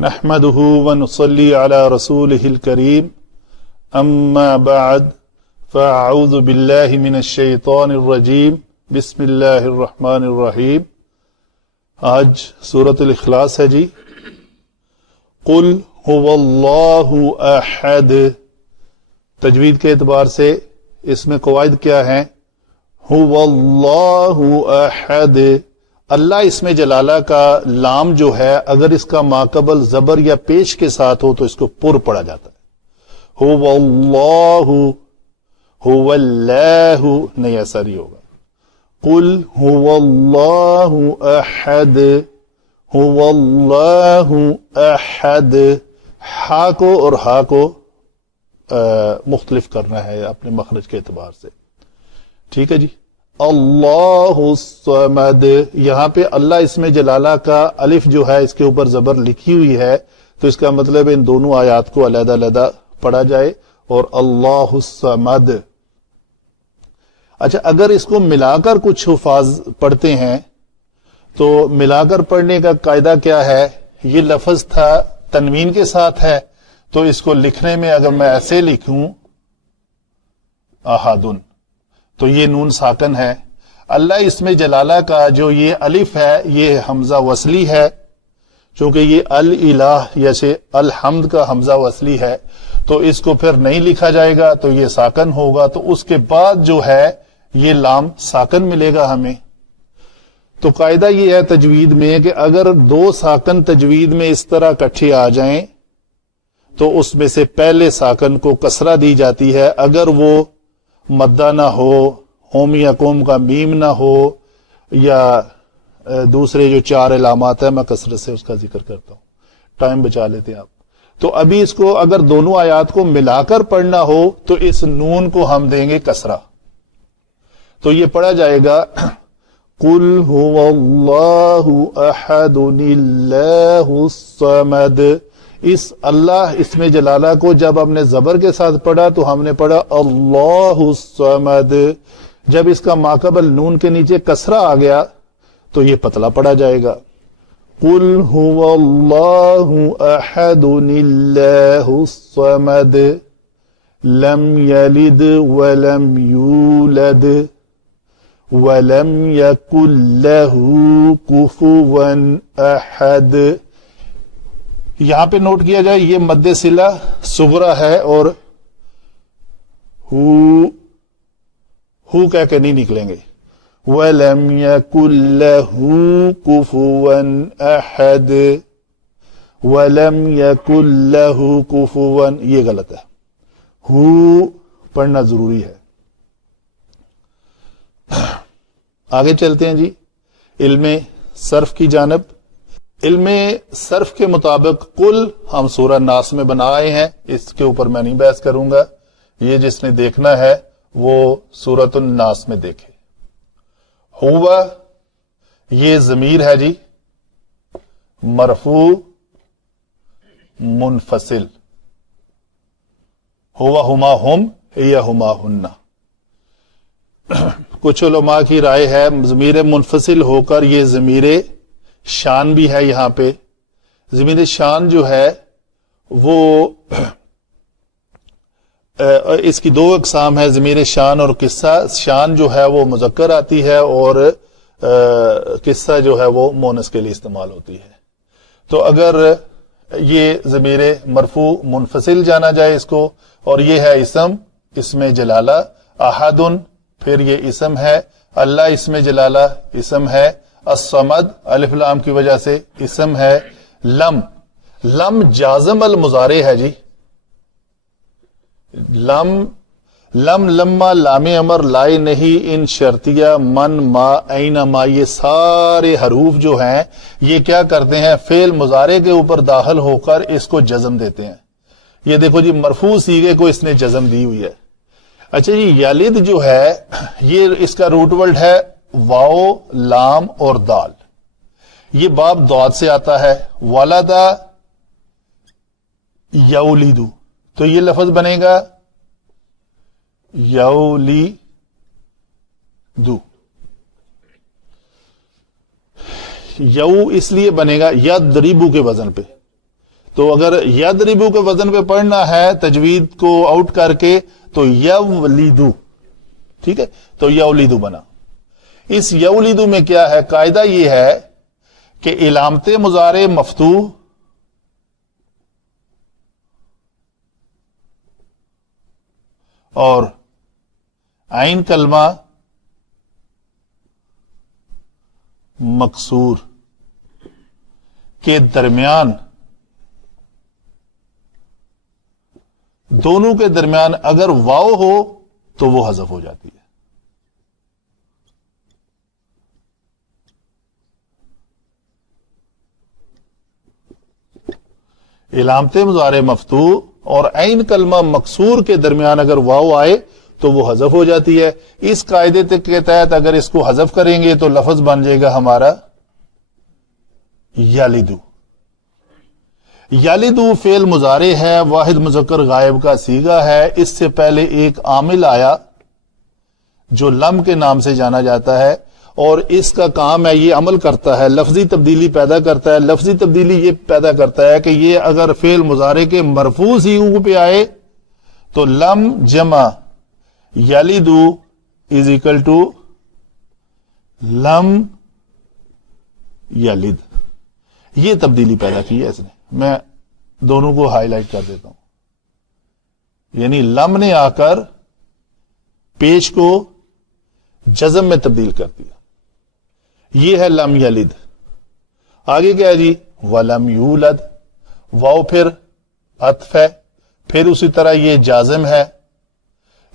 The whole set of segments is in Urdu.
نحمده ونصلي على رسوله الكريم اما بعد فاعوذ بالله من الشیطان الرجیم بسم اللہ الرحمن الرحیم۔ آج سورۃ الاخلاص ہے جی۔ قل هو اللہ احد، تجوید کے اعتبار سے اس میں قواعد کیا ہیں؟ هو اللہ احد، اللہ اسم جلالہ کا لام جو ہے اگر اس کا ماقبل زبر یا پیش کے ساتھ ہو تو اس کو پر پڑا جاتا ہے۔ هو اللہ، هو اللہ نہیں، ایسا نہیں ہوگا۔ قل هو اللہ احد، هو اللہ احد، ہا کو اور ہا کو مختلف کرنا ہے اپنے مخرج کے اعتبار سے، ٹھیک ہے جی۔ اللہ الصمد، یہاں پہ اللہ اسم جلالہ کا الف جو ہے اس کے اوپر زبر لکھی ہوئی ہے تو اس کا مطلب ان دونوں آیات کو علیحدہ علیحدہ پڑھا جائے، اور اللہ الصمد۔ اچھا، اگر اس کو ملا کر کچھ الفاظ پڑھتے ہیں تو ملا کر پڑھنے کا قاعدہ کیا ہے؟ یہ لفظ تھا تنوین کے ساتھ ہے تو اس کو لکھنے میں اگر میں ایسے لکھوں احدن تو یہ نون ساکن ہے۔ اللہ اسم جلالہ کا جو یہ الف ہے یہ حمزہ وصلی ہے، چونکہ یہ الالہ جیسے الحمد کا حمزہ وصلی ہے تو اس کو پھر نہیں لکھا جائے گا تو یہ ساکن ہوگا، تو اس کے بعد جو ہے یہ لام ساکن ملے گا ہمیں۔ تو قاعدہ یہ ہے تجوید میں کہ اگر دو ساکن تجوید میں اس طرح اکٹھے آ جائیں تو اس میں سے پہلے ساکن کو کسرہ دی جاتی ہے، اگر وہ مدہ نہ ہو، ہوم یا قوم کا میم نہ ہو، یا دوسرے جو چار علامات ہیں میں کثرت سے اس کا ذکر کرتا ہوں، ٹائم بچا لیتے ہیں آپ۔ تو ابھی اس کو اگر دونوں آیات کو ملا کر پڑھنا ہو تو اس نون کو ہم دیں گے کسرہ، تو یہ پڑھا جائے گا قل هو اللہ احد اللہ الصمد۔ اس اللہ اسم جلالہ کو جب ہم نے زبر کے ساتھ پڑھا تو ہم نے پڑھا اللہ الصمد، جب اس کا ماقبل نون کے نیچے کسرہ آ گیا تو یہ پتلا پڑھا جائے گا قل هو اللہ احد اللہ الصمد لم یلد ولم یولد ولم یکن لہ کفوا احد۔ یہاں پہ نوٹ کیا جائے یہ مد صلہ صغرا ہے اور ہو کہہ کے نہیں نکلیں گے۔ وَلَمْ يَكُنْ لَهُ كُفُوًا أَحَدٌ، وَلَمْ يَكُنْ لَهُ كُفُوًا، یہ غلط ہے، ہو پڑھنا ضروری ہے۔ آگے چلتے ہیں جی علم صرف کی جانب۔ علم صرف کے مطابق قل ہم سورہ ناس میں بنائے ہیں، اس کے اوپر میں نہیں بحث کروں گا، یہ جس نے دیکھنا ہے وہ سورۃ الناس میں دیکھے۔ ہوا یہ ضمیر ہے جی، مرفوع منفصل، ہوا ہما ہم یا ہما ہن۔ کچھ علماء کی رائے ہے ضمیر منفصل ہو کر یہ ضمیر شان بھی ہے، یہاں پہ ضمیر شان جو ہے وہ اس کی دو اقسام ہے، ضمیر شان اور قصہ۔ شان جو ہے وہ مذکر آتی ہے اور قصہ جو ہے وہ مونس کے لیے استعمال ہوتی ہے۔ تو اگر یہ ضمیر مرفوع منفصل جانا جائے اس کو، اور یہ ہے اسم جلالہ احد، پھر یہ اسم ہے، اللہ اسم جلالہ اسم ہے، الصمد الف لام کی وجہ سے اسم ہے، لم جازم المضارع ہے جی، لما لام امر لائے نہیں، ان شرطیہ من ما اینما، یہ سارے حروف جو ہیں یہ کیا کرتے ہیں؟ فعل مضارع کے اوپر داخل ہو کر اس کو جزم دیتے ہیں۔ یہ دیکھو جی مرفوع صیغے کو اس نے جزم دی ہوئی ہے۔ اچھا جی یلد جو ہے یہ اس کا روٹ ورڈ ہے واو لام اور دال، یہ باب دعات سے آتا ہے، ولدا یولیدو، تو یہ لفظ بنے گا یولیدو، یو اس لیے بنے گا یدریبو کے وزن پہ، تو اگر یضربو کے وزن پہ پڑھنا ہے تجوید کو آؤٹ کر کے تو یولیدو، ٹھیک ہے، تو یولیدو بنا۔ اس یولیدو میں کیا ہے؟ قاعدہ یہ ہے کہ علامت مضارع مفتوح اور عین کلمہ مکسور کے درمیان، دونوں کے درمیان اگر واو ہو تو وہ حذف ہو جاتی ہے۔ علامت مضارع مفتوح اور عین کلمہ مکسور کے درمیان اگر واو آئے تو وہ حذف ہو جاتی ہے۔ اس قاعدے کے تحت اگر اس کو حذف کریں گے تو لفظ بن جائے گا ہمارا یلدو۔ یلدو فعل مضارع ہے، واحد مذکر غائب کا صیغہ ہے۔ اس سے پہلے ایک عامل آیا جو لم کے نام سے جانا جاتا ہے، اور اس کا کام ہے، یہ عمل کرتا ہے، لفظی تبدیلی پیدا کرتا ہے۔ لفظی تبدیلی یہ پیدا کرتا ہے کہ یہ اگر فعل مضارع کے مرفوع صیغوں پہ آئے تو لم جمع یلدو از اکول ٹو لم یلد، یہ تبدیلی پیدا کی ہے اس نے۔ میں دونوں کو ہائی لائٹ کر دیتا ہوں، یعنی لم نے آ کر پیش کو جزم میں تبدیل کر دیا، یہ ہے لم یلد۔ آگے کیا ہے جی؟ ولم یولد، واو پھر عطف ہے، پھر اسی طرح یہ جازم ہے۔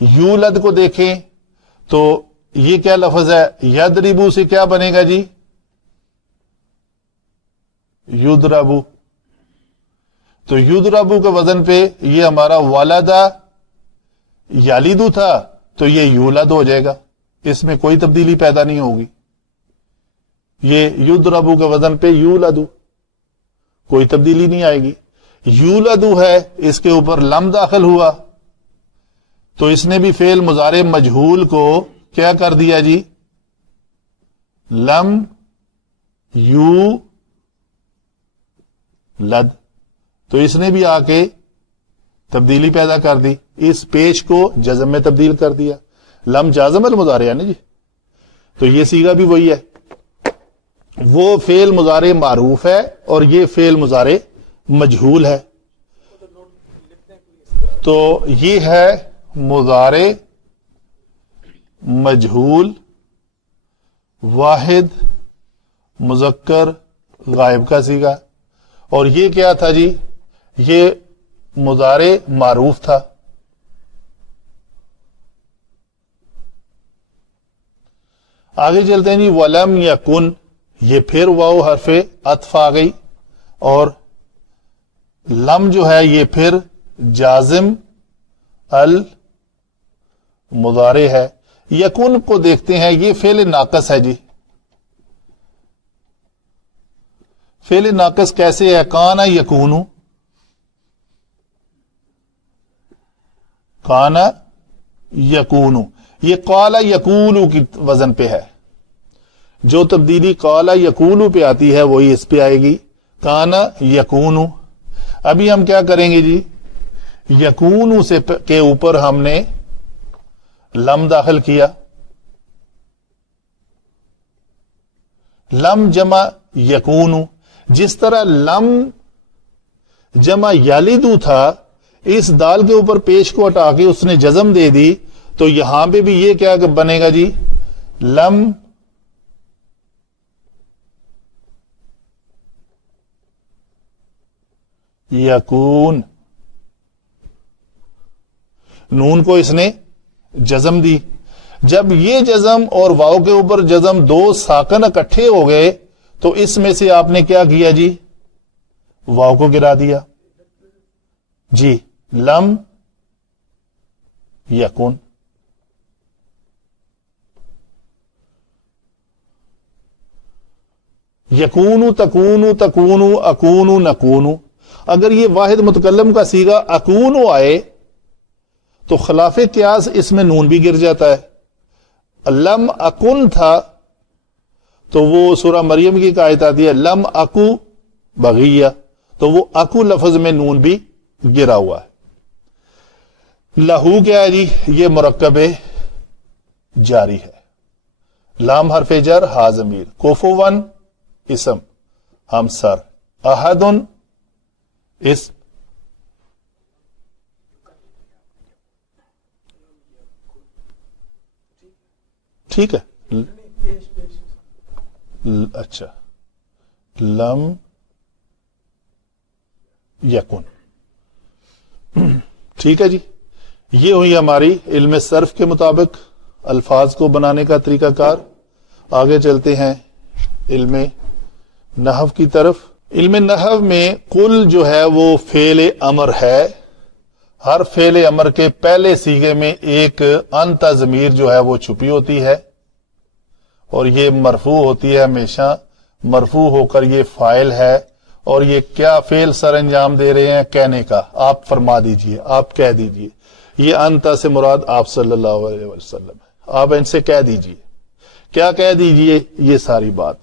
یولد کو دیکھیں تو یہ کیا لفظ ہے؟ یضربو سے کیا بنے گا جی؟ یضربو۔ تو یضربو کے وزن پہ یہ ہمارا ولدہ یلیدو تھا تو یہ یولد ہو جائے گا، اس میں کوئی تبدیلی پیدا نہیں ہوگی۔ یہ یضربو کے وزن پہ یولدو، کوئی تبدیلی نہیں آئے گی۔ یولدو ہے، اس کے اوپر لم داخل ہوا تو اس نے بھی فعل مضارع مجہول کو کیا کر دیا جی؟ لم یو لد، تو اس نے بھی آ کے تبدیلی پیدا کر دی، اس پیش کو جزم میں تبدیل کر دیا۔ لم جازم المضارع ہے نا جی، تو یہ صیغہ بھی وہی ہے۔ وہ فعل مضارع معروف ہے اور یہ فعل مضارع مجہول ہے۔ تو یہ ہے مضارع مجہول واحد مذکر غائب کا صیغہ، اور یہ کیا تھا جی؟ یہ مضارع معروف تھا۔ آگے چلتے ہیں جی، ولم یکن، یہ پھر واو حرف عطف آ گئی، اور لم جو ہے یہ پھر جازم المضارع ہے۔ یکن کو دیکھتے ہیں، یہ فعل ناقص ہے جی۔ فعل ناقص کیسے ہے؟ کانا یکونو، کانا یکونو، یہ قالا یقولو کی وزن پہ ہے۔ جو تبدیلی قالا یقولو پہ آتی ہے وہی اس پہ آئے گی، کانا یکونو۔ ابھی ہم کیا کریں گے جی؟ یکونو سے کے اوپر ہم نے لم داخل کیا، لم جمع یکونو، جس طرح لم جمع یلدو تھا، اس دال کے اوپر پیش کو ہٹا کے اس نے جزم دے دی، تو یہاں پہ بھی یہ کیا بنے گا جی؟ لم یکون، نون کو اس نے جزم دی۔ جب یہ جزم اور واو کے اوپر جزم دو ساکن اکٹھے ہو گئے تو اس میں سے آپ نے کیا کیا جی؟ واو کو گرا دیا جی، لم یکن۔ یکونو تکونو تکونو اکونو نکونو، اگر یہ واحد متکلم کا صیغہ اکونو آئے تو خلاف قیاس اس میں نون بھی گر جاتا ہے۔ لم اکن تھا تو وہ سورہ مریم کی آیت آتی ہے لم اکو بغیہ، تو وہ اکو لفظ میں نون بھی گرا ہوا ہے. لہو کیا ہے جی؟ یہ مرکب جاری ہے. لام حرف جر، ہا ضمیر. کوفون اسم ہمسر. احدن اسم ٹھیک ہے. اچھا لم یکن ٹھیک ہے جی. یہ ہوئی ہماری علم صرف کے مطابق الفاظ کو بنانے کا طریقہ کار. آگے چلتے ہیں علم نحو کی طرف. علم نحو میں کل جو ہے وہ فعل امر ہے. ہر فعل امر کے پہلے صیغے میں ایک انت ضمیر جو ہے وہ چھپی ہوتی ہے اور یہ مرفوع ہوتی ہے ہمیشہ. مرفوع ہو کر یہ فاعل ہے اور یہ کیا فعل سر انجام دے رہے ہیں؟ کہنے کا. آپ فرما دیجئے، آپ کہہ دیجئے. یہ انت سے مراد آپ صلی اللہ علیہ وسلم ہے. آپ ان سے کہہ دیجئے. کیا کہہ دیجئے؟ یہ ساری بات.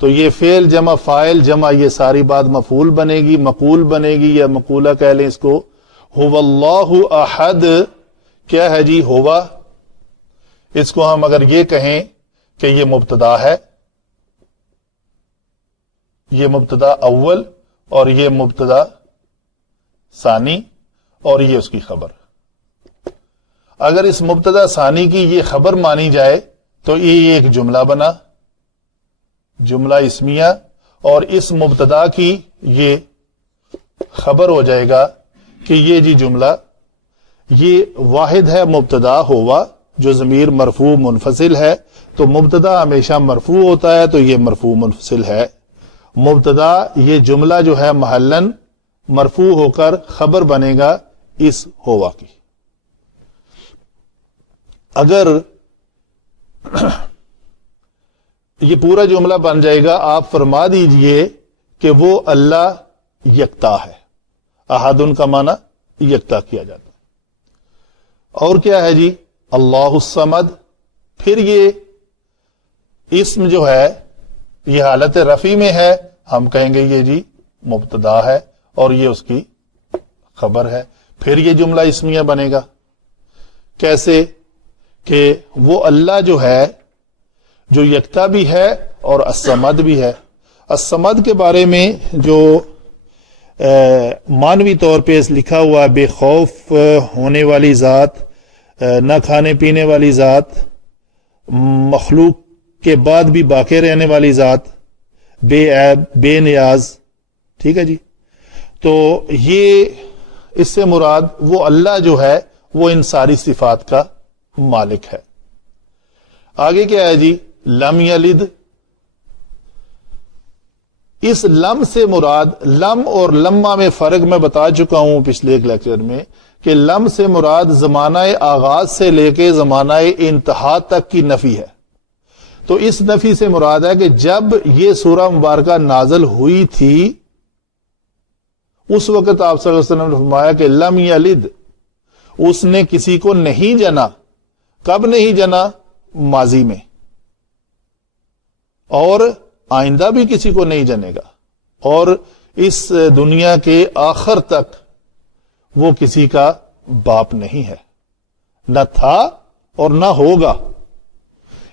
تو یہ فعل جمع فاعل جمع یہ ساری بات مفعول بنے گی، مقول بنے گی یا مقولہ کہہ لیں اس کو. هو اللہ احد کیا ہے جی؟ ہوا. اس کو ہم اگر یہ کہیں کہ یہ مبتدا ہے، یہ مبتدا اول اور یہ مبتدا ثانی اور یہ اس کی خبر. اگر اس مبتدا ثانی کی یہ خبر مانی جائے تو یہ ایک جملہ بنا، جملہ اسمیہ، اور اس مبتدا کی یہ خبر ہو جائے گا کہ یہ جی جملہ یہ واحد ہے مبتدا ہوا جو ضمیر مرفوع منفصل ہے. تو مبتدا ہمیشہ مرفوع ہوتا ہے تو یہ مرفوع منفصل ہے. مبتدا یہ جملہ جو ہے محلن مرفوع ہو کر خبر بنے گا اس ہوا کی. اگر یہ پورا جملہ بن جائے گا آپ فرما دیجئے کہ وہ اللہ یکتا ہے. احدن کا معنی یکتا کیا جاتا ہے. اور کیا ہے جی؟ اللہ الصمد. پھر یہ اسم جو ہے یہ حالت رفع میں ہے، ہم کہیں گے یہ جی مبتدا ہے اور یہ اس کی خبر ہے. پھر یہ جملہ اسمیہ بنے گا. کیسے؟ کہ وہ اللہ جو ہے جو یکتا بھی ہے اور الصمد بھی ہے. الصمد کے بارے میں جو مانوی طور پہ لکھا ہوا بے خوف ہونے والی ذات، نہ کھانے پینے والی ذات، مخلوق کے بعد بھی باقی رہنے والی ذات، بے عیب بے نیاز. ٹھیک ہے جی. تو یہ اس سے مراد وہ اللہ جو ہے وہ ان ساری صفات کا مالک ہے. آگے کیا ہے جی؟ لم یلد. اس لم سے مراد، لم اور لمہ میں فرق میں بتا چکا ہوں پچھلے ایک لیکچر میں کہ لم سے مراد زمانہ آغاز سے لے کے زمانہ انتہا تک کی نفی ہے. تو اس نفی سے مراد ہے کہ جب یہ سورہ مبارکہ نازل ہوئی تھی اس وقت آپ صلی اللہ علیہ وسلم نے فرمایا کہ لم یلد، اس نے کسی کو نہیں جنا. کب نہیں جنا؟ ماضی میں. اور آئندہ بھی کسی کو نہیں جنے گا. اور اس دنیا کے آخر تک وہ کسی کا باپ نہیں ہے، نہ تھا اور نہ ہوگا.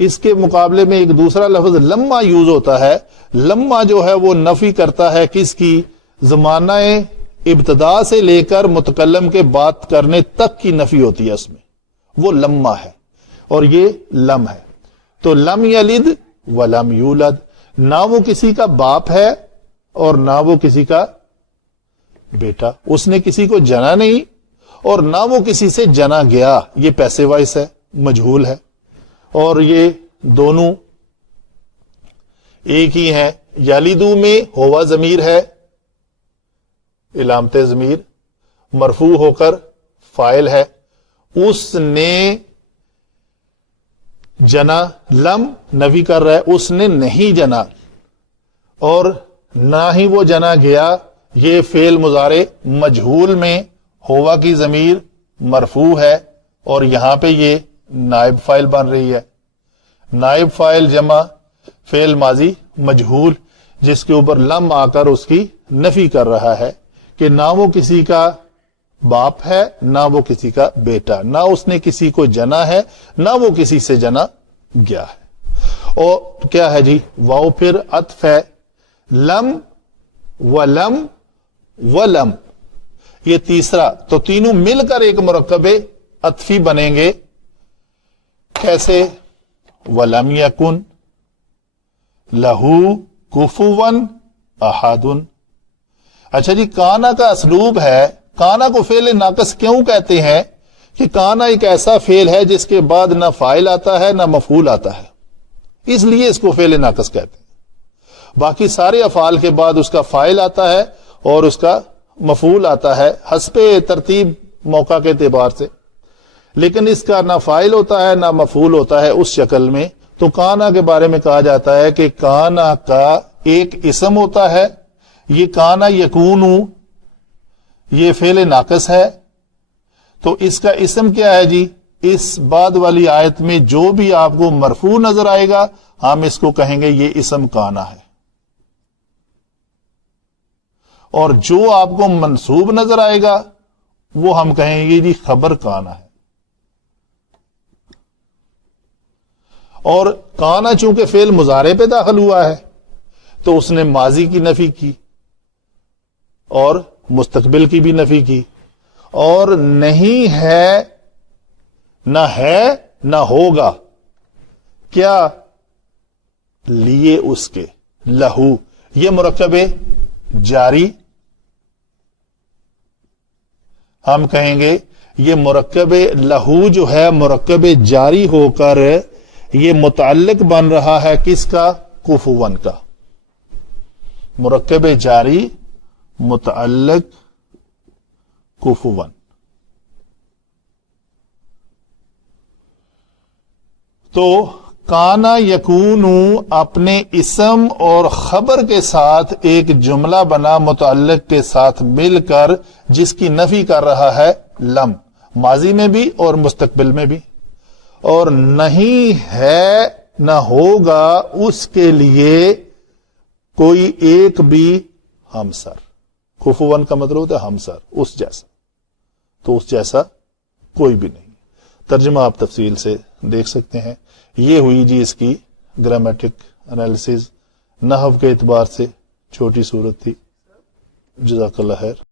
اس کے مقابلے میں ایک دوسرا لفظ لمہ یوز ہوتا ہے. لمہ جو ہے وہ نفی کرتا ہے کس کی؟ زمانہ ابتدا سے لے کر متکلم کے بات کرنے تک کی نفی ہوتی ہے اس میں. وہ لمہ ہے اور یہ لم ہے. تو لم یلد ولم یولد، نہ وہ کسی کا باپ ہے اور نہ وہ کسی کا بیٹا. اس نے کسی کو جنا نہیں اور نہ وہ کسی سے جنا گیا. یہ پیسے وائس ہے، مجہول ہے. اور یہ دونوں ایک ہی ہیں. یلدو میں ہوا ضمیر ہے، علامت ضمیر، مرفوع ہو کر فاعل ہے. اس نے جنا، لم نفی کر رہا ہے، اس نے نہیں جنا اور نہ ہی وہ جنا گیا. یہ فعل مضارع مجہول میں ہوا کی ضمیر مرفوع ہے اور یہاں پہ یہ نائب فاعل بن رہی ہے. نائب فاعل جمع فعل ماضی مجہول. جس کے اوپر لم آ کر اس کی نفی کر رہا ہے کہ نہ وہ کسی کا باپ ہے نہ وہ کسی کا بیٹا، نہ اس نے کسی کو جنا ہے نہ وہ کسی سے جنا گیا ہے۔ اور کیا ہے جی؟ واؤ پھر عطف ہے، لم ولم ولم، یہ تیسرا، تو تینوں مل کر ایک مرکب عطفی بنیں گے۔ کیسے؟ ولم یکن لہو کفوا احد۔ اچھا جی، کانا کا اسلوب ہے، کانا کو فعل ناقص کیوں کہتے ہیں؟ کہ کانا ایک ایسا فعل ہے جس کے بعد نہ فاعل آتا ہے نہ مفعول آتا ہے، اس لیے اس کو فعل ناقص کہتے ہیں۔ باقی سارے افعال کے بعد اس کا فاعل آتا ہے اور اس کا مفعول آتا ہے حسب ترتیب موقع کے اعتبار سے، لیکن اس کا نہ فاعل ہوتا ہے نہ مفعول ہوتا ہے اس شکل میں۔ تو کانا کے بارے میں کہا جاتا ہے کہ کانا کا ایک اسم ہوتا ہے، یہ کانا یکونو، یہ فعل ناقص ہے، تو اس کا اسم کیا ہے جی؟ اس بعد والی آیت میں جو بھی آپ کو مرفوع نظر آئے گا ہم اس کو کہیں گے یہ اسم کانا ہے، اور جو آپ کو منصوب نظر آئے گا وہ ہم کہیں گے جی خبر کانا ہے۔ اور کانا چونکہ فعل مضارع پہ داخل ہوا ہے تو اس نے ماضی کی نفی کی اور مستقبل کی بھی نفی کی، اور نہیں ہے نہ ہوگا، کیا لیے اس کے، لہو، یہ مرکب جاری، ہم کہیں گے یہ مرکب لہو جو ہے مرکب جاری ہو کر یہ متعلق بن رہا ہے کس کا؟ کفوا کا۔ مرکب جاری متعلق کفوا۔ تو کانا یکونو اپنے اسم اور خبر کے ساتھ ایک جملہ بنا متعلق کے ساتھ مل کر جس کی نفی کر رہا ہے لم، ماضی میں بھی اور مستقبل میں بھی، اور نہیں ہے نہ ہوگا اس کے لیے کوئی ایک بھی ہمسر۔ کفوا کا مطلب ہوتا ہے ہمسر، اس جیسا، تو اس جیسا کوئی بھی نہیں۔ ترجمہ آپ تفصیل سے دیکھ سکتے ہیں۔ یہ ہوئی جی اس کی گرامیٹک انالیسز، نحو کے اعتبار سے چھوٹی صورت تھی۔ جزاک اللہ خیر۔